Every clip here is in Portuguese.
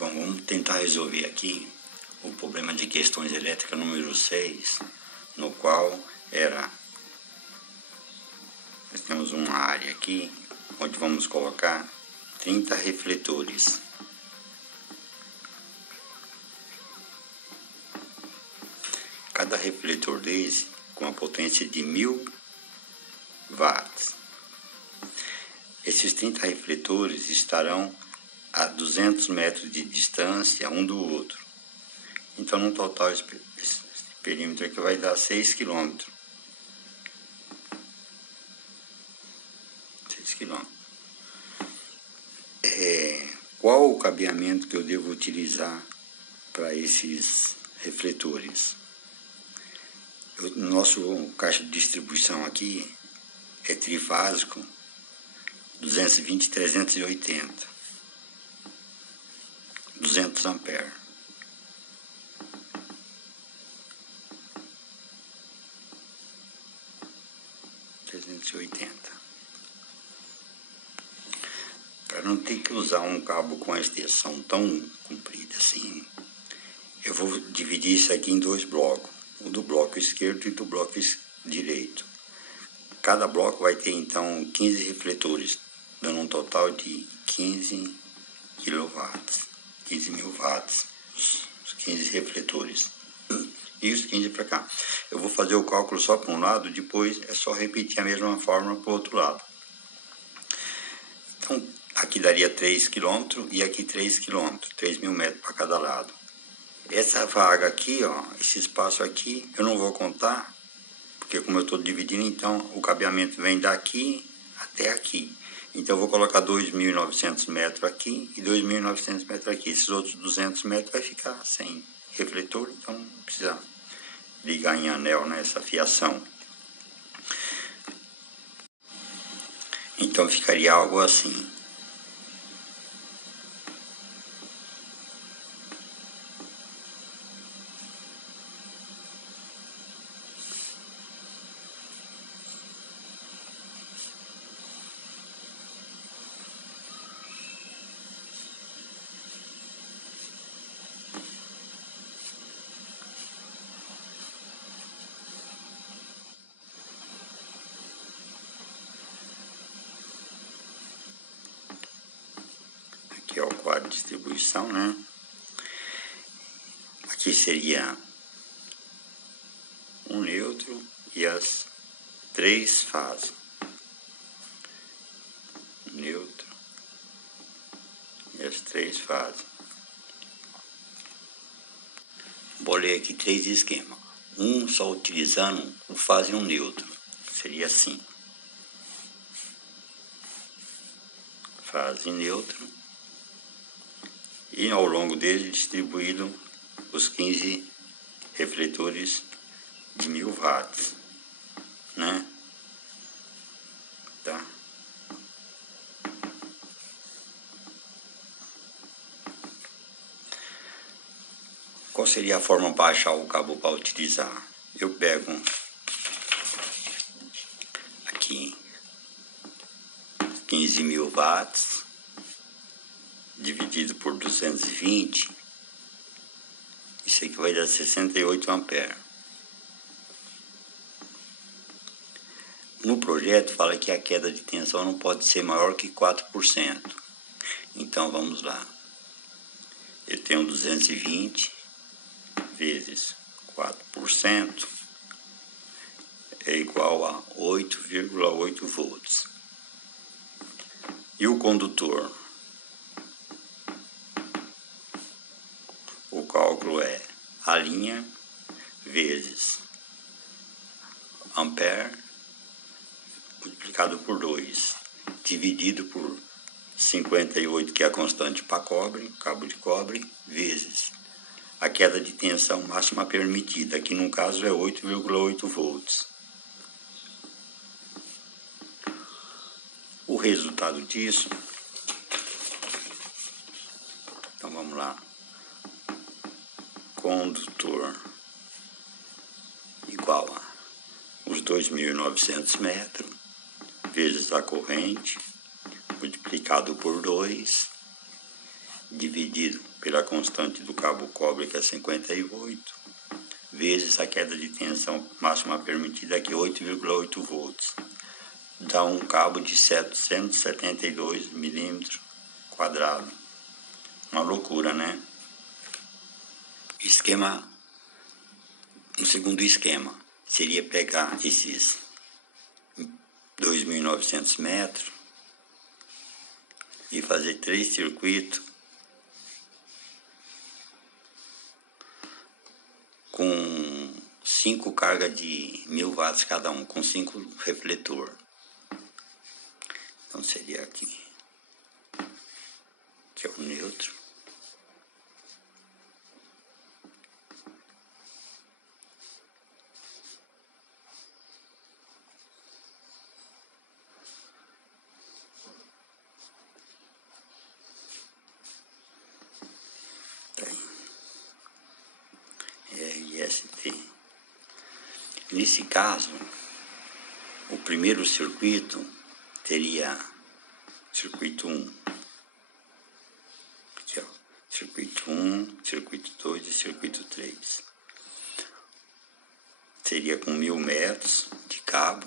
Bom, vamos tentar resolver aqui o problema de questões elétricas número 6, no qual nós temos uma área aqui, onde vamos colocar 30 refletores. Cada refletor desse com a potência de 1000 watts. Esses 30 refletores estarão a 200 metros de distância um do outro. Então, no total, esse perímetro aqui vai dar 6 km. 6 km. Qual o cabeamento que eu devo utilizar para esses refletores? Nosso caixa de distribuição aqui é trifásico 220/380, 200 amperes. Para não ter que usar um cabo com a extensão tão comprida assim, eu vou dividir isso aqui em dois blocos, o do bloco esquerdo e do bloco direito. Cada bloco vai ter então 15 refletores, dando um total de 15 kW, 15.000 watts, os 15 refletores. E os 15 para cá. Eu vou fazer o cálculo só para um lado, depois é só repetir a mesma fórmula para o outro lado. Então, aqui daria 3 km e aqui 3 km, 3.000 metros para cada lado. Essa vaga aqui, ó, esse espaço aqui, eu não vou contar, porque como eu estou dividindo, então o cabeamento vem daqui até aqui. Então eu vou colocar 2.900 metros aqui e 2.900 metros aqui. Esses outros 200 metros vai ficar sem refletor, então não precisa ligar em anel nessa fiação. Então ficaria algo assim. Aqui é o quadro de distribuição, né? Aqui seria um neutro e as 3 fases. Neutro e as 3 fases. Bolei aqui 3 esquemas. Um só utilizando o fase e um neutro. Seria assim. Fase neutro. E ao longo dele distribuído os 15 refletores de 1000 watts, né? Tá? Qual seria a forma para achar o cabo para utilizar? Eu pego aqui 15.000 watts dividido por 220, isso aqui vai dar 68 amperes. No projeto fala que a queda de tensão não pode ser maior que 4%. Então vamos lá. Eu tenho 220 vezes 4% é igual a 8,8 volts. E o condutor? O cálculo é a linha vezes ampere multiplicado por 2, dividido por 58, que é a constante para cobre, cabo de cobre, vezes a queda de tensão máxima permitida, que no caso é 8,8 volts. O resultado disso, então vamos lá, condutor igual a os 2.900 metros vezes a corrente multiplicado por 2 dividido pela constante do cabo cobre, que é 58, vezes a queda de tensão máxima permitida, que é 8,8 volts. Dá um cabo de 772 milímetros quadrados. Uma loucura, né? O segundo esquema seria pegar esses 2.900 metros e fazer 3 circuitos com 5 cargas de 1.000 watts cada um, com 5 refletor. Então seria aqui, que é o neutro. RST. Nesse caso, o primeiro circuito teria circuito 1. Aqui, ó. Circuito 1, circuito 2 e circuito 3. Seria com 1.000 metros de cabo,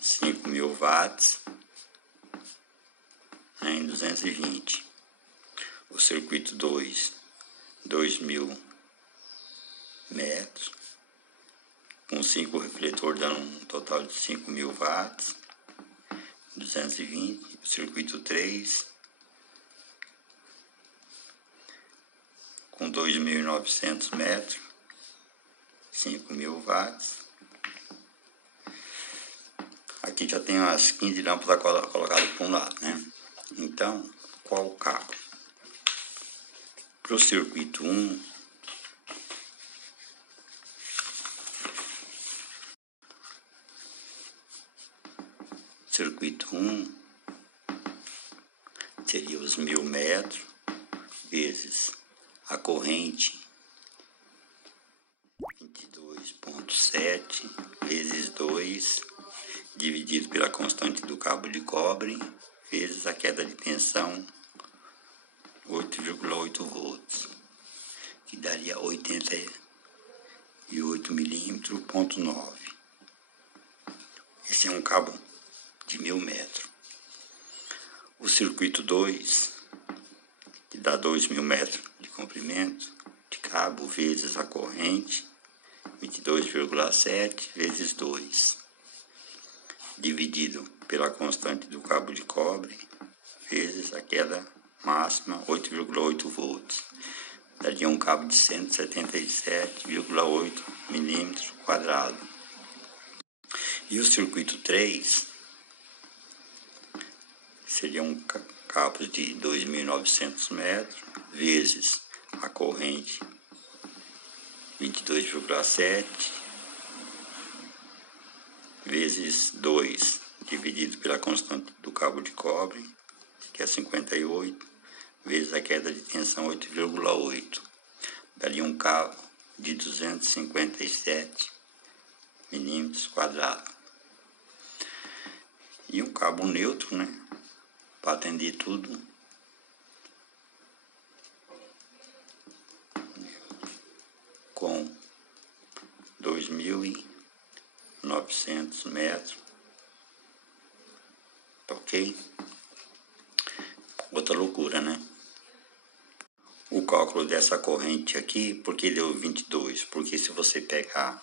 5.000 watts, em 220. O circuito 2, 2.000 metros, com 5 refletores, dando um total de 5.000 watts, 220. O circuito 3, com 2.900 metros, 5.000 watts. Aqui já tem as 15 lâmpadas colocadas para um lado, né? Então, qual o cabo? Para o circuito 1, seria os 1.000 metros vezes a corrente 22,7 vezes 2 dividido pela constante do cabo de cobre vezes a queda de tensão 8,8 volts, que daria 88 milímetros, ponto 9. Esse é um cabo de 1.000 metros. O circuito 2, que dá 2.000 metros de comprimento de cabo vezes a corrente 22,7 vezes 2 dividido pela constante do cabo de cobre vezes a queda máxima 8,8 volts, daria um cabo de 177,8 milímetros quadrados. E o circuito 3 seria um cabo de 2.900 metros vezes a corrente 22,7 vezes 2 dividido pela constante do cabo de cobre, que é 58, vezes a queda de tensão 8,8. Daria um cabo de 257 milímetros quadrados. E um cabo neutro, né? Para atender tudo. Com 2.900 metros. Ok? Outra loucura, né? O cálculo dessa corrente aqui, por que deu 22? Porque se você pegar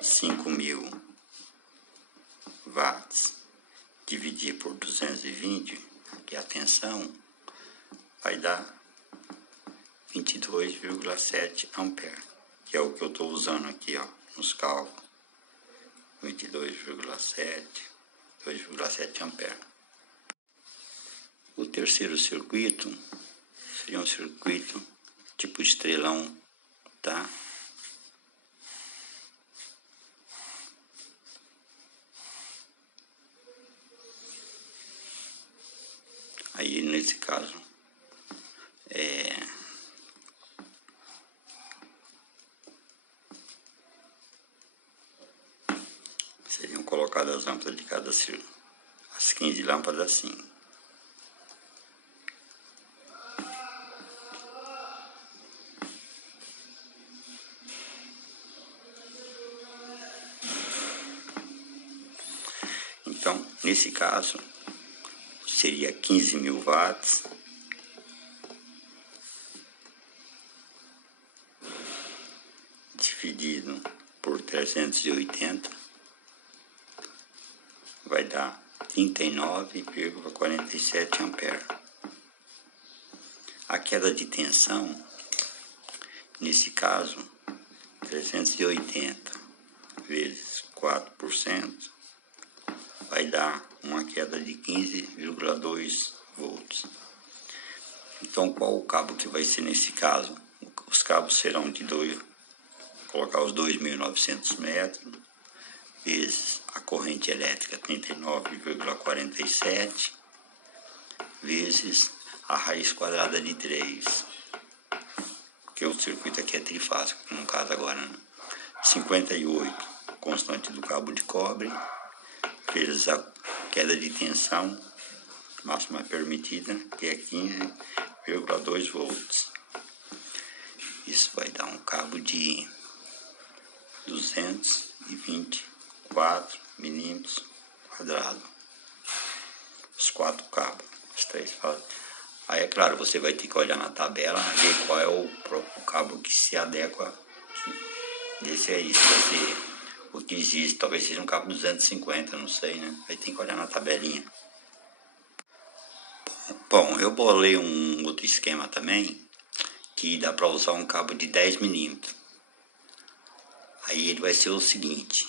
5.000 watts, dividir por 220, aqui a tensão, vai dar 22,7 amperes, que é o que eu estou usando aqui, ó, nos cálculos. 22,7, 2,7 amperes. O terceiro circuito seria um circuito tipo estrelão, tá? Aí, nesse caso, seriam colocadas as lâmpadas de cada círculo, as 15 lâmpadas assim. nesse caso, seria 15.000 watts dividido por 380 vai dar 39,47 amperes. A queda de tensão, nesse caso, 380 vezes 4% vai dar uma queda de 15,2 volts. Então, qual o cabo que vai ser nesse caso? Os cabos serão de colocar os 2.900 metros vezes a corrente elétrica 39,47 vezes a raiz quadrada de 3, porque o circuito aqui é trifásico, no caso agora, né? 58, constante do cabo de cobre, vezes a queda de tensão máxima permitida, que é 15,2 volts. Isso vai dar um cabo de 224 milímetros quadrados. Os 4 cabos, os 3 fases. Aí, é claro, você vai ter que olhar na tabela, ver qual é o cabo que se adequa desse aí. Se vai ser o que existe, talvez seja um cabo 250, não sei, né? Aí tem que olhar na tabelinha. Bom, eu bolei um outro esquema também, que dá para usar um cabo de 10 milímetros. Aí ele vai ser o seguinte: